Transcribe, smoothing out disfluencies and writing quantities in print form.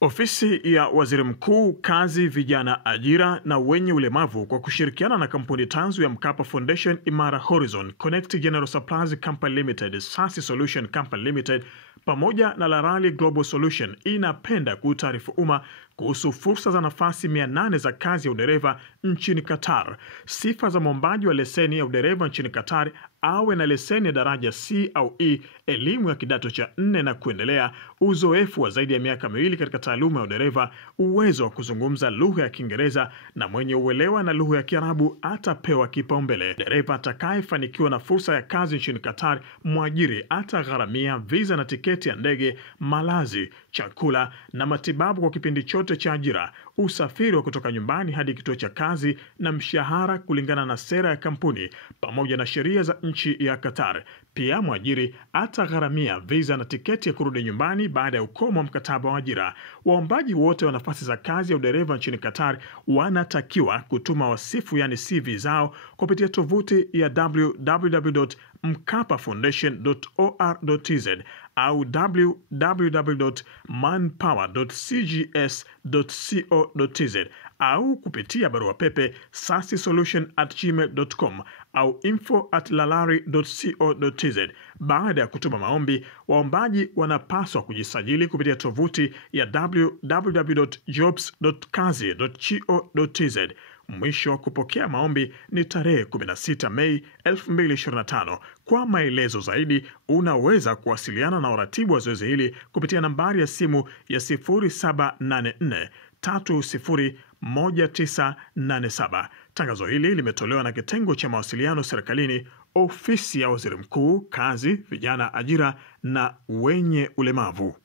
Ofisi ya Waziri Mkuu, Kazi, Vijana, Ajira na Wenye Ulemavu kwa kushirikiana na kampuni tanzu ya Mkapa Foundation, Imara Horizon, Connect General Supplies Company Limited, Sasi Solution Company Limited pamoja na Larali Global Solution inapenda kutaarifu umma kuhusu fursa za nafasi 800 za kazi ya udereva nchini Qatar. Sifa za mwombaji wa leseni ya udereva nchini Qatar awe na leseni ya daraja C au E, elimu ya kidato cha 4 na kuendelea, uzoefu wa zaidi ya miaka 2 katika taaluma ya udereva, uwezo wa kuzungumza lugha ya Kiingereza na mwenye uelewa na lugha ya Kiarabu atapewa kipaumbele. Dereva atakayefanikiwa na fursa ya kazi nchini Qatar, mwajiri atagharamia visa na tiketi ya ndege, malazi, chakula na matibabu kwa kipindi chote cha ajira, usafiri wa kutoka nyumbani hadi kituo cha kazi na mshahara kulingana na sera ya kampuni pamoja na sheria za nchi ya Qatar. Pia mwajiri atagharamia visa na tiketi ya kurudi nyumbani baada ya ukomo wa mkataba wa ajira. Waombaji wote wa nafasi za kazi ya udereva nchini Qatar wanatakiwa kutuma wasifu yani CV zao kupitia tovuti ya www.mkapafoundation.or.tz au www.manpower.cgs.co.tz au kupitia barua pepe sasisolution@gmail.com au info@lalari.co.tz. Baada ya kutuma maombi, waombaji wanapaswa kujisajili kupitia tovuti ya www.jobs.kazi.go.tz. Mwisho wa kupokea maombi ni tarehe 16 Mei 2025. Kwa maelezo zaidi unaweza kuwasiliana na uratibu wa zoezi hili kupitia nambari ya simu ya 0784 301987. Tangazo hili limetolewa na kitengo cha mawasiliano serikalini, Ofisi ya Waziri Mkuu, Kazi, Vijana, Ajira na Wenye Ulemavu.